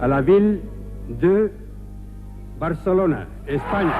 à la ville de Barcelona, Espagne.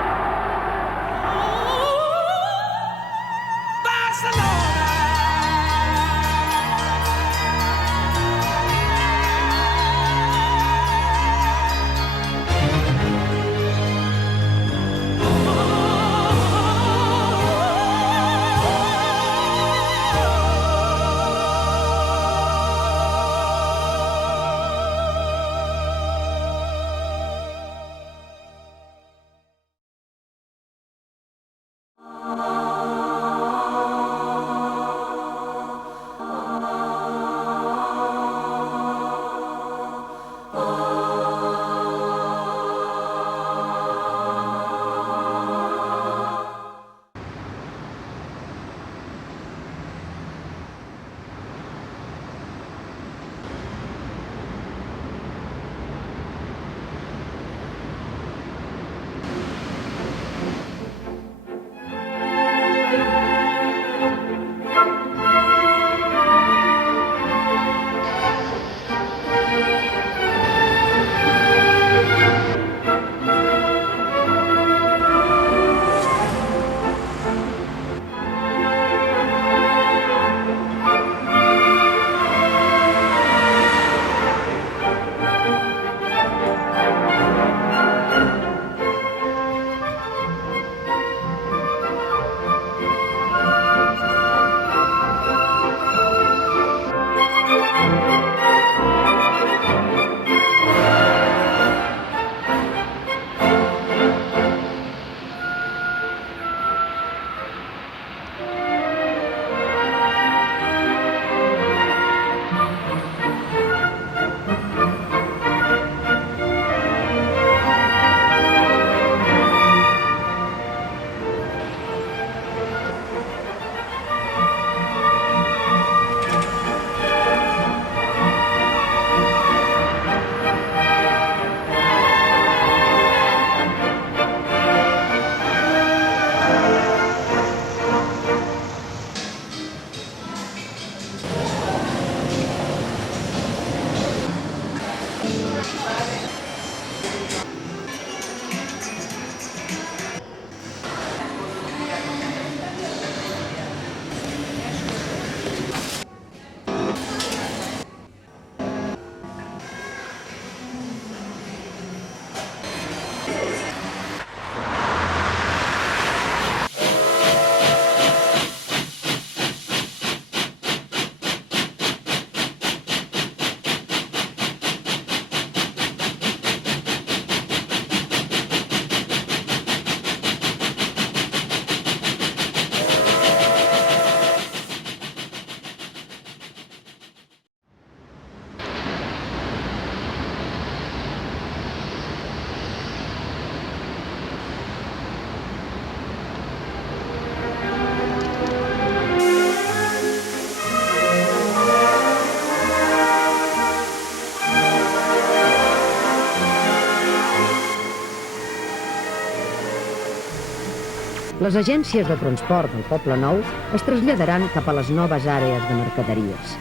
Les agències de transport del Poble Nou es traslladaran cap a les noves àrees de mercaderies.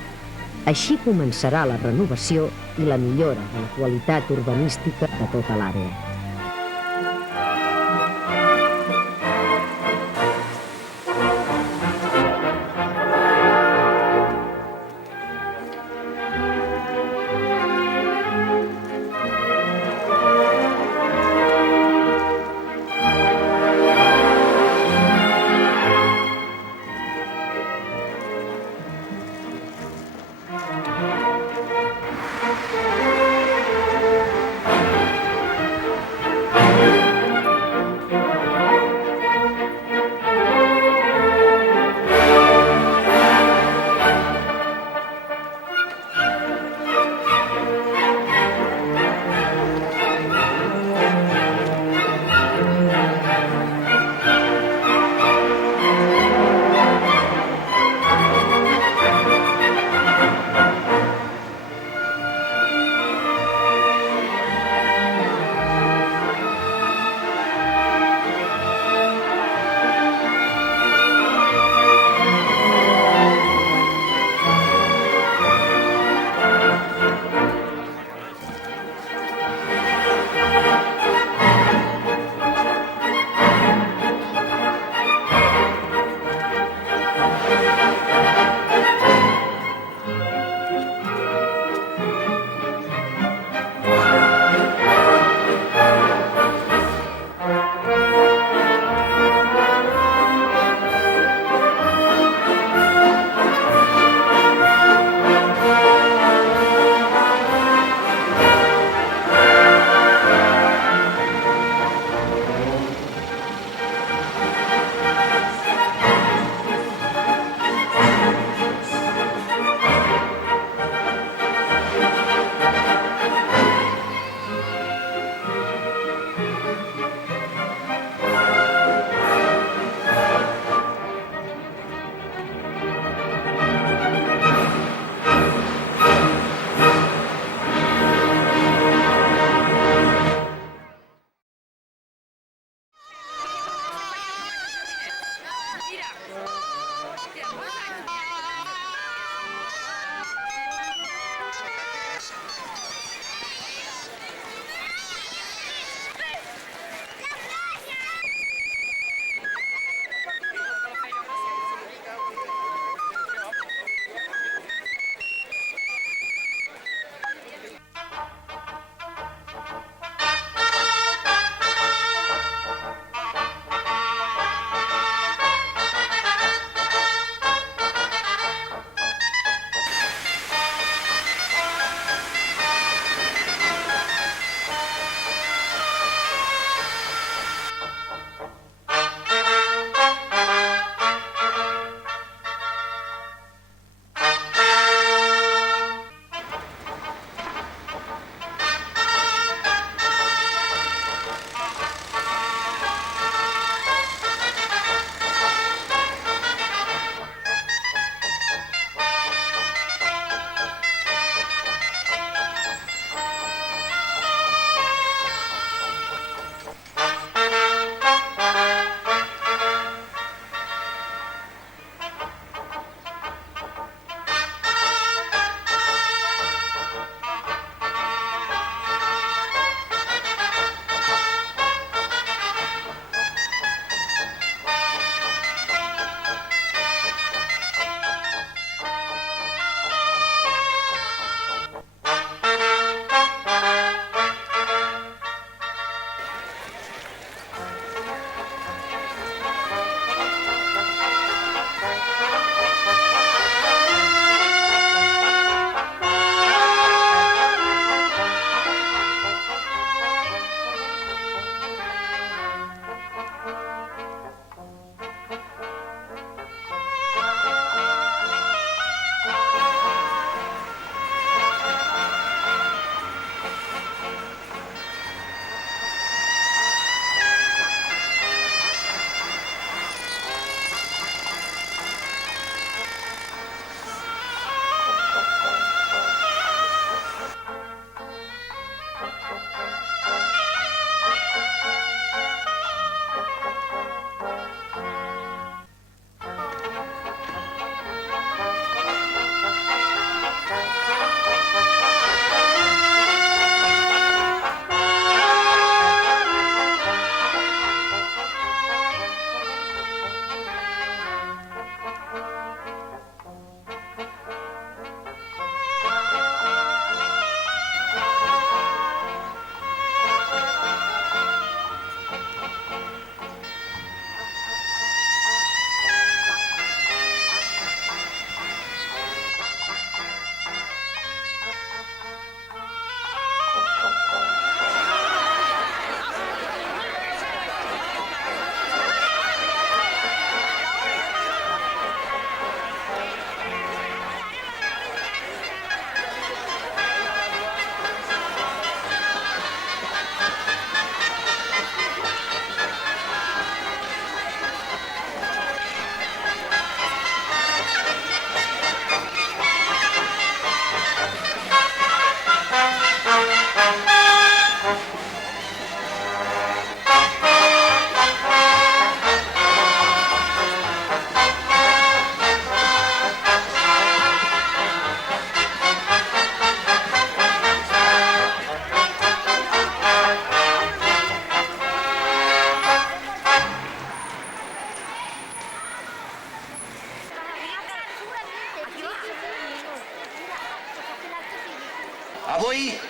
Així començarà la renovació i la millora de la qualitat urbanística de tota l'àrea.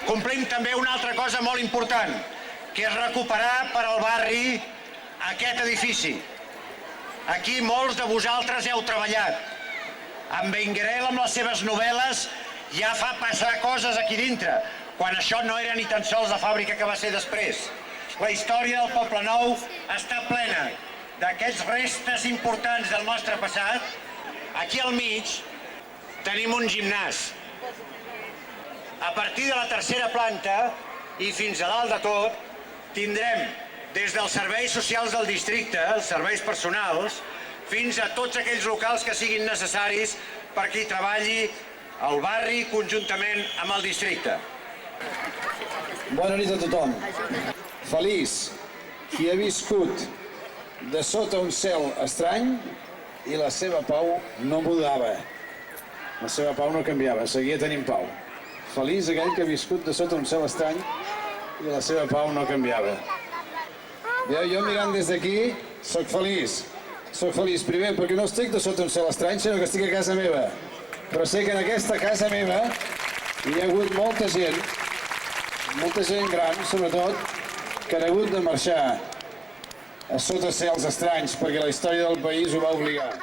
Complim també una altra cosa molt important, que és recuperar per al barri aquest edifici. Aquí molts de vosaltres heu treballat. En Benguerel, amb les seves novel·les, ja fa passar coses aquí dintre, quan això no era ni tan sols la fàbrica que va ser després. La història del Poblenou està plena d'aquests restes importants del nostre passat. Aquí al mig tenim un gimnàs. A partir de la tercera planta i fins a dalt de tot tindrem des dels serveis socials del districte, els serveis personals, fins a tots aquells locals que siguin necessaris perquè hi treballi el barri conjuntament amb el districte. Bona nit a tothom. Feliç qui ha viscut de sota un cel estrany i la seva pau no mudava. La seva pau no canviava, seguia tenint pau. Feliç aquell que ha viscut de sota un cel estrany i la seva pau no canviava. Jo mirant des d'aquí soc feliç. Soc feliç primer perquè no estic de sota un cel estrany, sinó que estic a casa meva. Però sé que en aquesta casa meva hi ha hagut molta gent gran, sobretot, que han hagut de marxar a sota cels estranys perquè la història del país ho va obligar.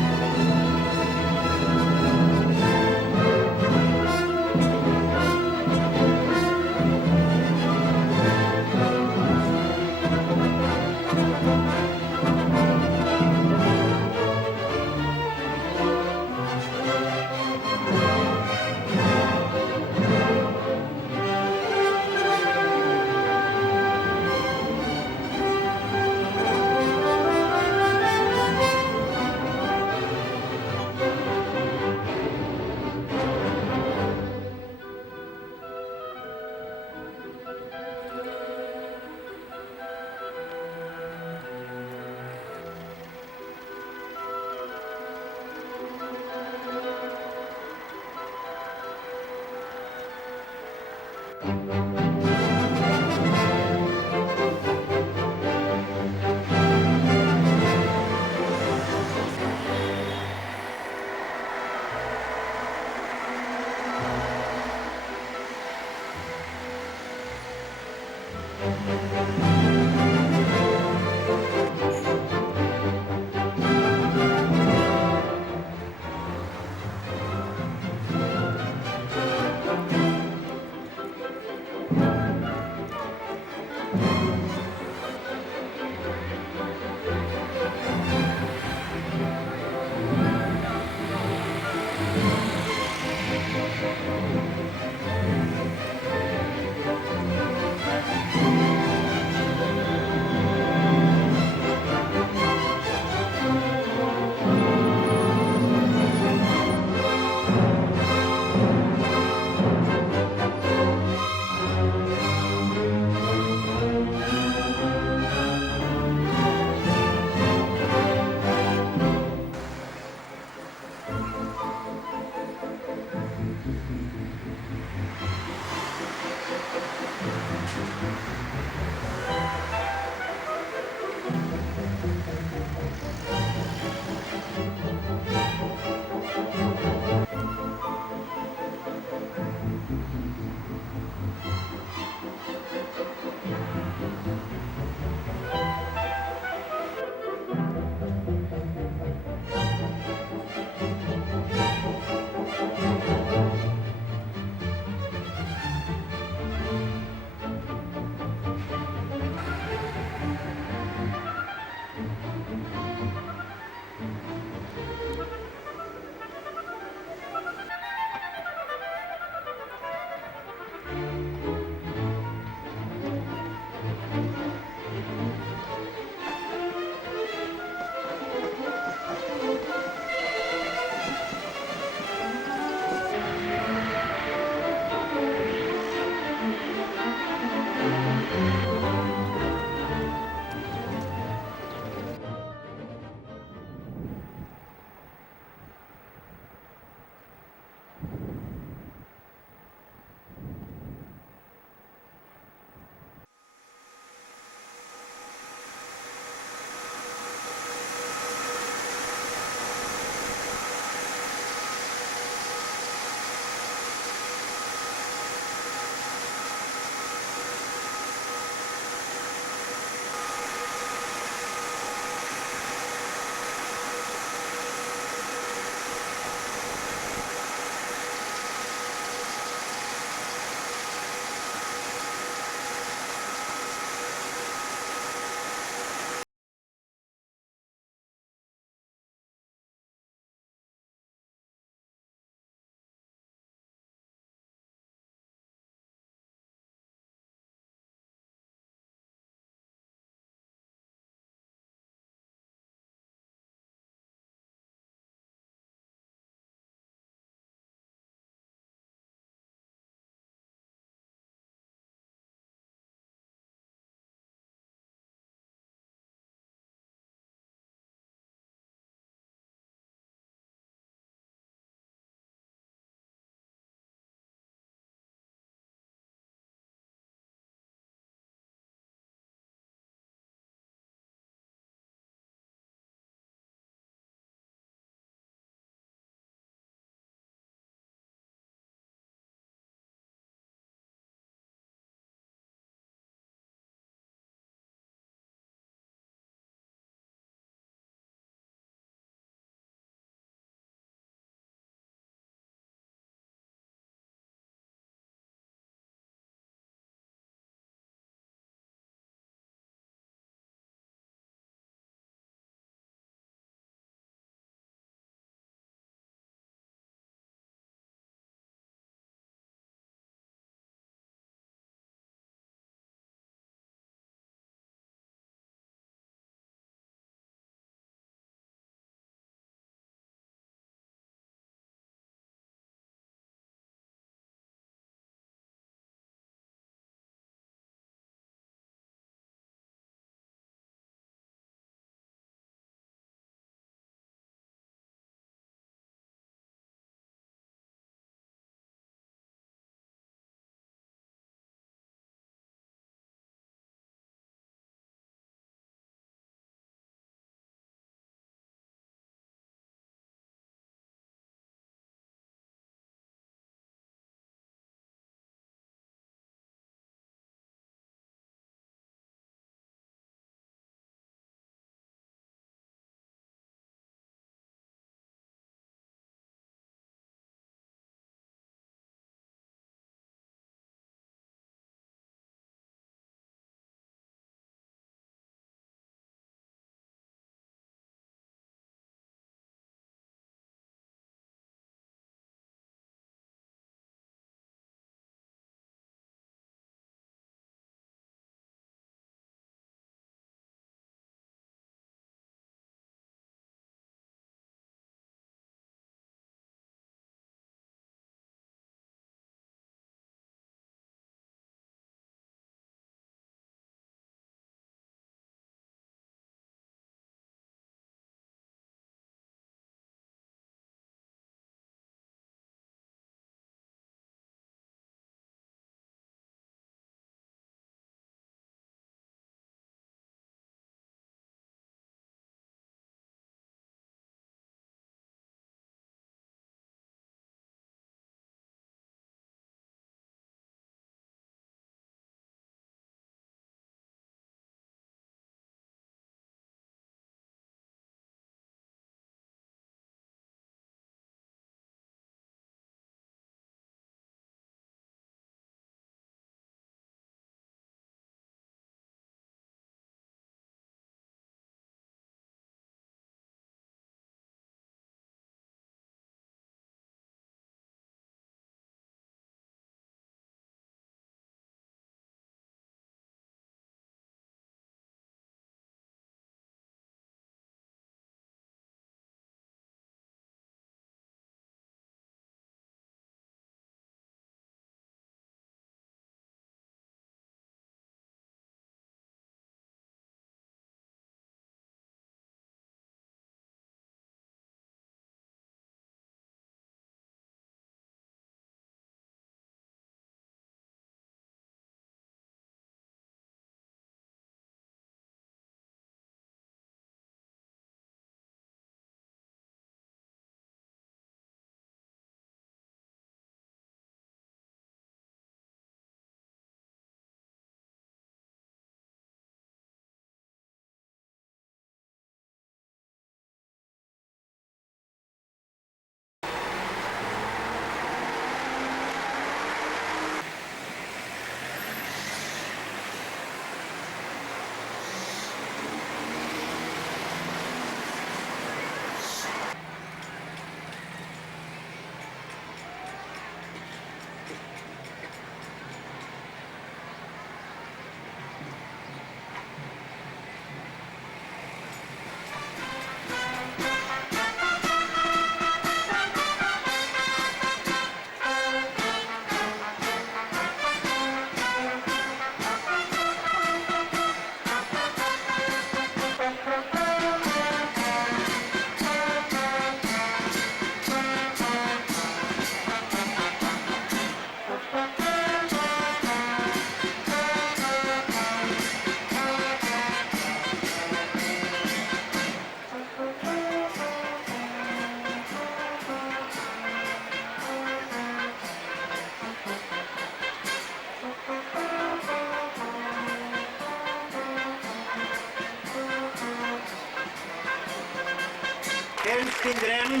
temps tindrem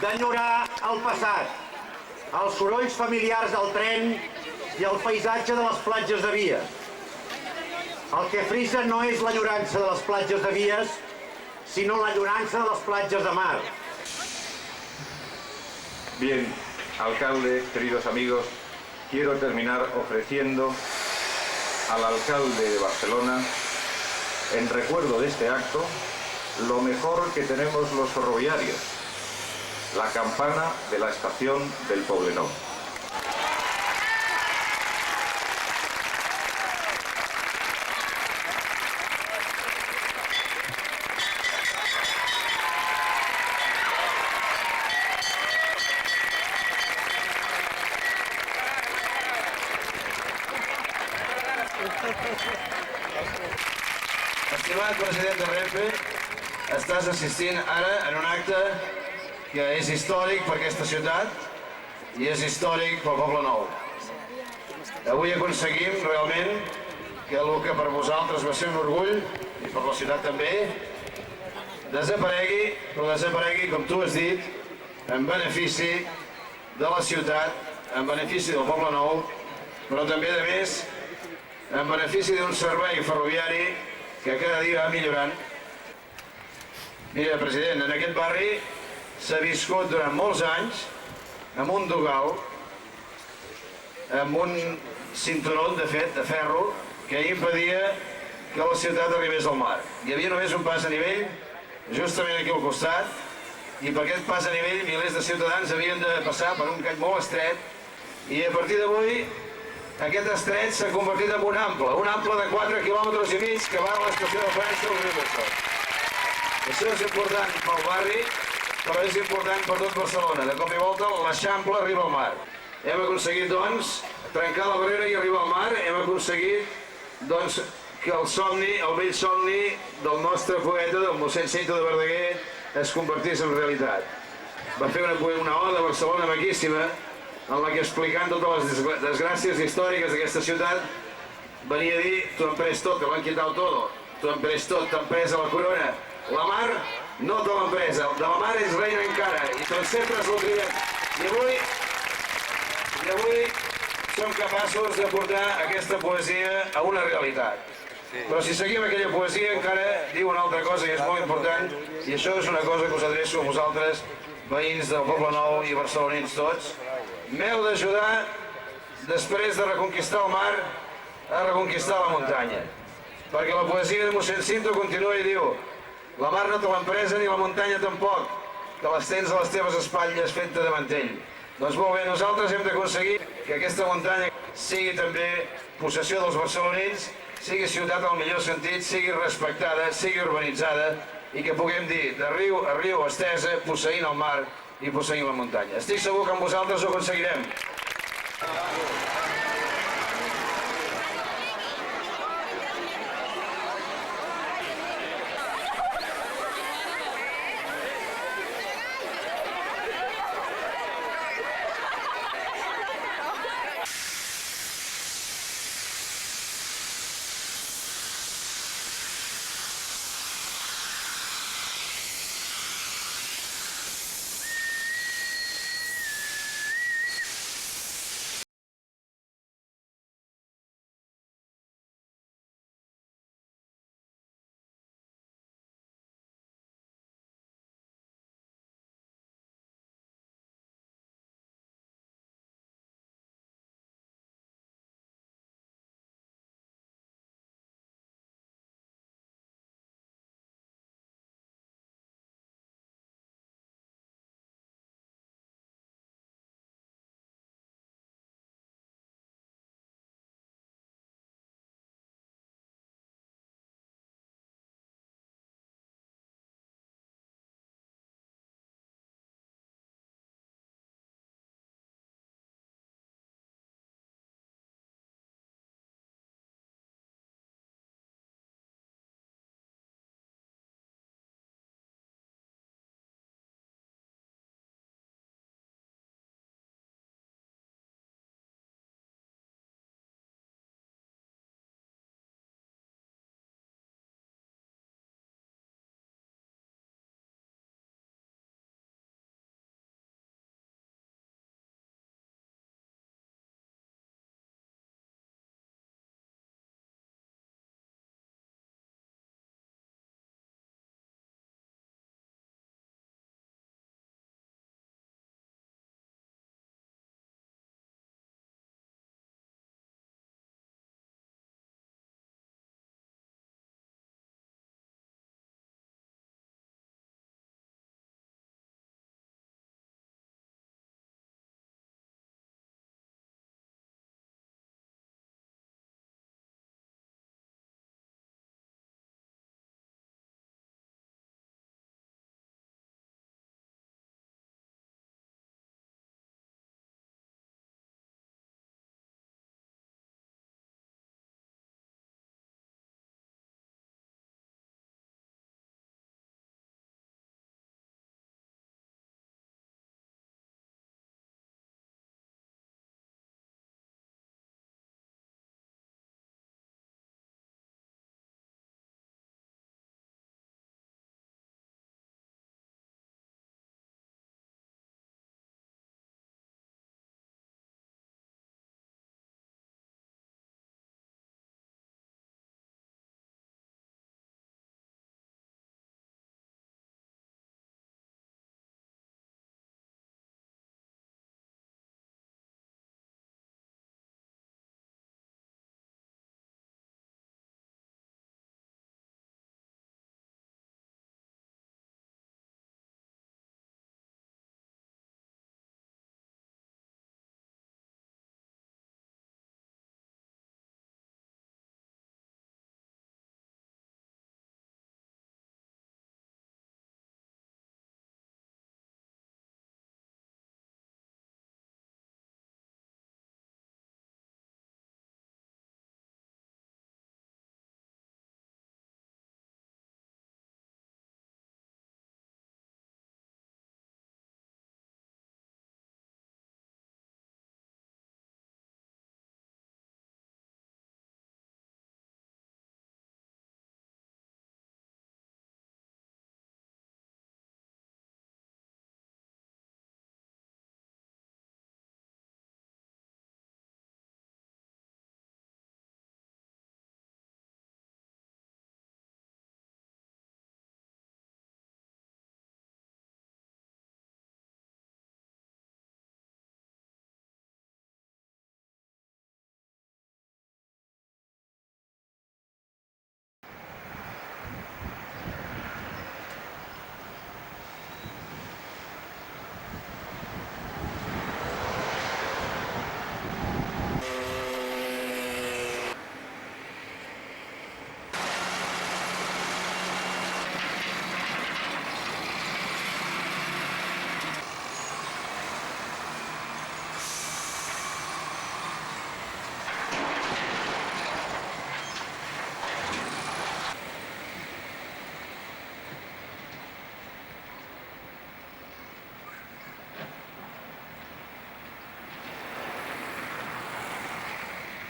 d'enyorar el passat, els sorolls familiars del tren i el paisatge de les platges de Vies. El que frisa no és l'enyorança de les platges de Vies, sinó l'enyorança de les platges de mar. Bien, alcalde, queridos amigos, quiero terminar ofreciendo al alcalde de Barcelona, en recuerdo de este acto, lo mejor que tenemos los ferroviarios, la campana de la estación del Poblenou. Estimat president de Renfe, estàs assistint ara en un acte que és històric per aquesta ciutat i és històric pel Poble Nou. Avui aconseguim realment que el que per vosaltres va ser un orgull, i per la ciutat també, desaparegui, però desaparegui, com tu has dit, en benefici de la ciutat, en benefici del Poble Nou, però també, a més, en benefici d'un servei ferroviari que cada dia va millorant. Mira, president, en aquest barri s'ha viscut durant molts anys amb un dogal, amb un cinturó, de fet, de ferro, que impedia que la ciutat arribés al mar. Hi havia només un pas a nivell, justament aquí al costat, i per aquest pas a nivell milers de ciutadans havien de passar per un call molt estret, i a partir d'avui aquest estret s'ha convertit en un ample de 4 quilòmetres i mig que va a l'estació de França del riu Besòs. Això és important pel barri, però és important per tot Barcelona. De cop i volta l'Eixample arriba al mar. Hem aconseguit, doncs, trencar la barrera i arribar al mar. Hem aconseguit, doncs, que el somni, el vell somni del nostre poeta, del mossèn Cinto de Verdaguer, es convertís en realitat. Va fer una oda a Barcelona maquíssima, en la que explicant totes les desgràcies històriques d'aquesta ciutat venia a dir: tu em pres tot, te lo han quitado todo, tu em pres tot, t'han pres a la corona. La mar no te l'han pres, de la mar és reina encara, i tots sempre es l'obliden. I avui som capaços de portar aquesta poesia a una realitat. Però si seguim aquella poesia encara diu una altra cosa que és molt important, i això és una cosa que us adreço a vosaltres, veïns del Poble Nou i barcelonins tots. M'heu d'ajudar, després de reconquistar el mar, a reconquistar la muntanya. Perquè la poesia de mossèn Cinto continua i diu: la mar no te l'han presa ni la muntanya tampoc, que les tens a les teves espatlles feta de mantell. Doncs molt bé, nosaltres hem d'aconseguir que aquesta muntanya sigui també possessió dels barcelonins, sigui ciutat al millor sentit, sigui respectada, sigui urbanitzada, i que puguem dir de riu a riu estesa, posseint el mar i posseint la muntanya. Estic segur que amb vosaltres ho aconseguirem.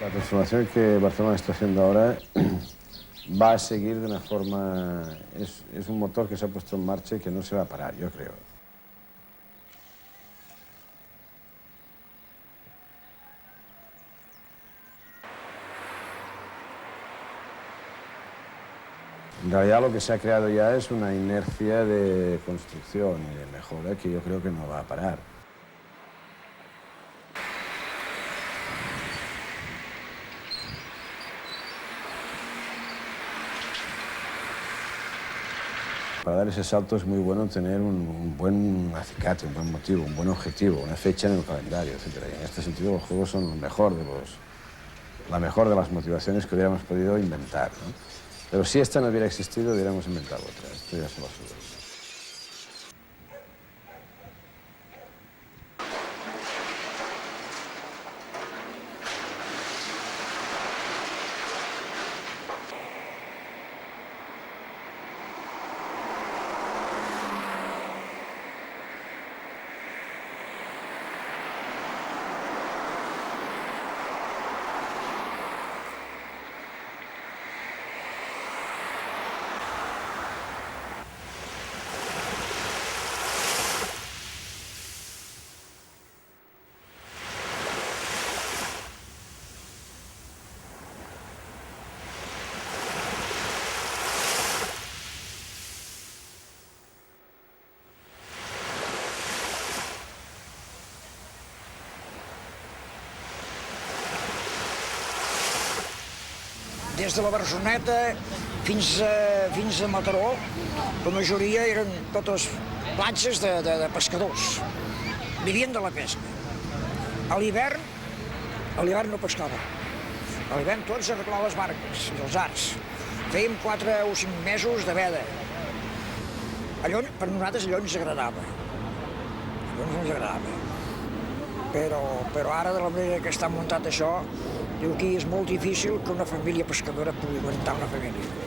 La transformación que Barcelona está haciendo ahora va a seguir de una forma... Es un motor que se ha puesto en marcha y que no se va a parar, yo creo. En realidad lo que se ha creado ya es una inercia de construcción y de mejora que yo creo que no va a parar. Para dar ese salto es muy bueno tener un buen acicate, un buen motivo, un buen objetivo, una fecha en el calendario, etc. Y en este sentido los juegos son la mejor de las motivaciones que hubiéramos podido inventar, ¿no? Pero si esta no hubiera existido, hubiéramos inventado otra. Esto ya se lo aseguro. Des de la Barceloneta fins a Mataró, la majoria eren totes platges de pescadors. Vivien de la pesca. A l'hivern no pescava. A l'hivern tots arreglaven les barques i els arts. Fèiem 4 o 5 mesos de veda. Allò, per nosaltres allò ens agradava. Però ara, de la manera que està muntat això, diu que és molt difícil que una família pescadora pugui aguantar una família.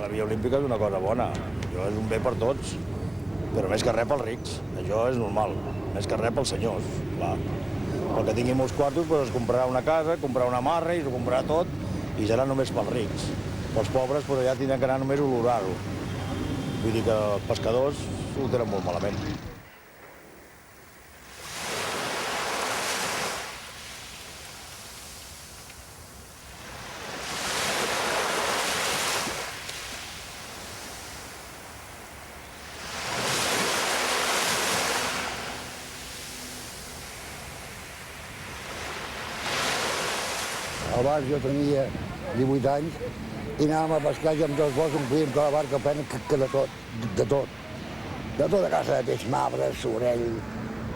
La via olímpica és una cosa bona, això és un bé per tots, però més que res pels rics, això és normal, més que res pels senyors, clar. El que tingui molts quartos es comprarà una casa, comprarà una marra i s'ho comprarà tot i serà només pels rics. Pels pobres ja tindran que anar només a olorar-ho. Vull dir que els pescadors ho tenen molt malament. Al bar jo tenia 18 anys i anàvem a pescar i amb 2 bots omplíem tota la barca plena que de tot. De tota casa de peix, marbre, sorell,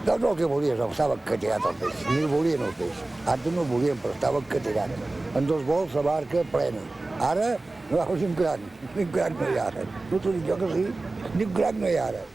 tot el que volies, estava catigat el peix, ni volien el peix. Antes no el volien, però estava catigat. En 2 bols la barca plena. Ara, no, ni un cranc no hi ha ara. No t'ho dic jo que sí, ni un cranc no hi ha ara.